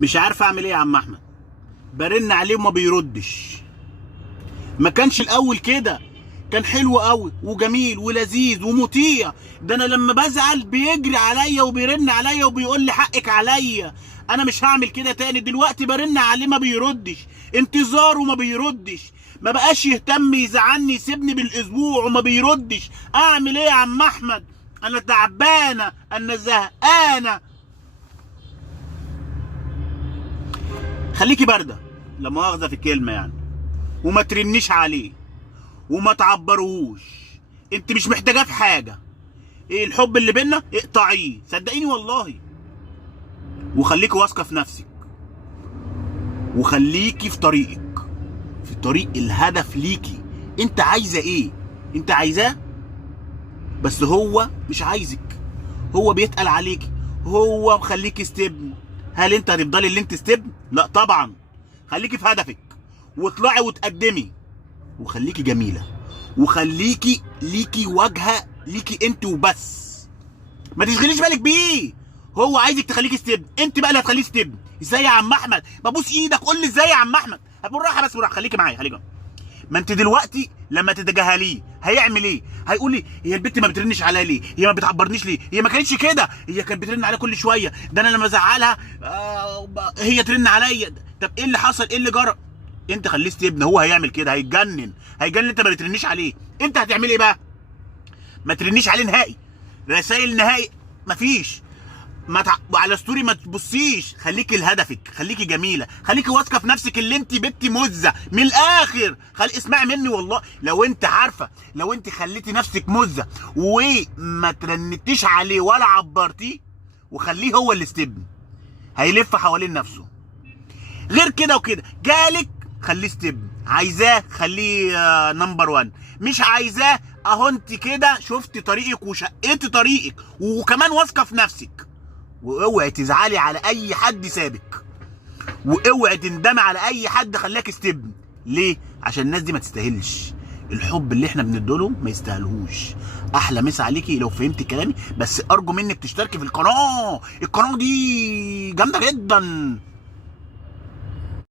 مش عارف اعمل ايه يا عم احمد. برن عليه وما بيردش. ما كانش الاول كده، كان حلو قوي وجميل ولذيذ ومطيع. ده انا لما بزعل بيجري عليا وبيرن عليا وبيقول لي حقك عليا. انا مش هعمل كده تاني. دلوقتي برن عليه ما بيردش، انتظاره ما بيردش، ما بقاش يهتم يزعلني، يسيبني بالاسبوع وما بيردش. اعمل ايه يا عم احمد؟ انا تعبانه، انا زهقانه. خليكي بارده، لا مؤاخذه في الكلمه يعني، وما ترنيش عليه وما تعبروش. انت مش محتاجاه في حاجه. ايه الحب اللي بينا؟ اقطعيه، صدقيني والله. وخليكي واثقه في نفسك، وخليكي في طريقك، في طريق الهدف ليكي. انت عايزه ايه؟ انت عايزاه، بس هو مش عايزك. هو بيتقل عليكي، هو مخليكي استبن. هل انت هتفضلي اللي انت استبن؟ لا طبعا. خليكي في هدفك واطلعي وتقدمي، وخليكي جميله، وخليكي ليكي واجهه ليكي انت وبس. ما تشغليش بالك بيه. هو عايزك تخليكي استبن، انت بقى اللي هتخليه استبن. ازاي يا عم احمد؟ ببوس ايدك قول لي ازاي يا عم احمد. بالراحه بس بالراحه، خليكي معايا خليكي. ما انت دلوقتي لما تتجاهليه هيعمل ايه؟ هيقول لي هي البت ما بترنش عليا ليه؟ هي ما بتعبرنيش ليه؟ هي ما كانتش كده، هي كانت بترن عليا كل شويه. ده انا لما ازعلها هي ترن عليا. طب ايه اللي حصل؟ ايه اللي جرى؟ انت خليه استبن. هو هيعمل كده، هيتجنن، هيجنن. انت ما بترنيش عليه، انت هتعمل ايه بقى؟ ما ترنيش عليه نهائي، رسائل نهائي مفيش. على ستوري ما تبصيش. خليكي لهدفك، خليكي جميله، خليكي واثقه في نفسك. اللي انت بنتي مزه من الاخر. اسمعي مني والله. لو انت عارفه، لو انت خليتي نفسك مزه وما ترنتيش عليه ولا عبرتيه، وخليه هو اللي استبن، هيلف حوالين نفسه. غير كده وكده جالك، خليه ستيب. عايزاه خليه نمبر 1. مش عايزاه، اهو انت كده شفتي طريقك وشقيتي طريقك، وكمان واثقه في نفسك. واوعي تزعلي على اي حد سابك، واوعي تندمي على اي حد خلاك ستيب. ليه؟ عشان الناس دي ما تستاهلش الحب اللي احنا بندولهم، ما يستاهلوش. احلى مسا عليكي لو فهمتي كلامي. بس ارجو منك تشتركي في القناه دي جامده جدا.